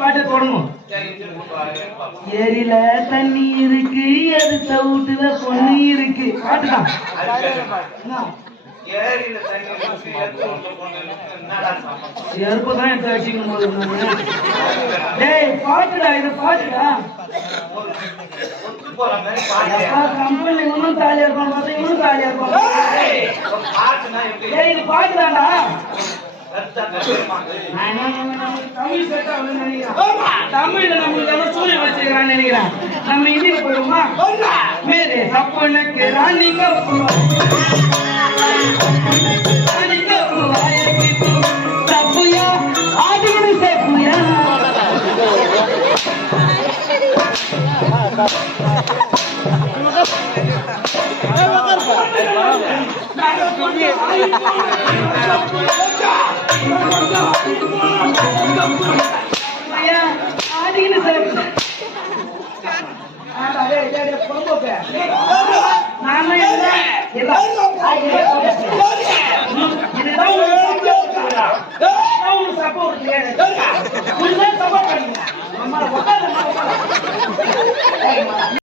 பாட்டு தொடங்கும். ஏரியில தண்ணி இருக்கு, அது சவுட்டுல பொண்ணு இருக்கு. பாட்டுதான். எருப்புதான் அடிச்சுக்கணும் போது. பாட்டுடா, இது பாட்டுடா. கம்பெனி இன்னும் தாலியா இருப்பான், இன்னும் தாலியா இருப்பான். இது பாட்டுதான்டா. தமிழ்ல நம்மளுக்கு சூரிய வச்சுக்கிறான்னு நினைக்கிறேன். நம்ம இந்தியில போயிடுமா? மேரே சப்பனுக்கு ராணி தப்புயா ஆதினு சேப்புயா ஆதினு சேப்பு சப்போர்ட்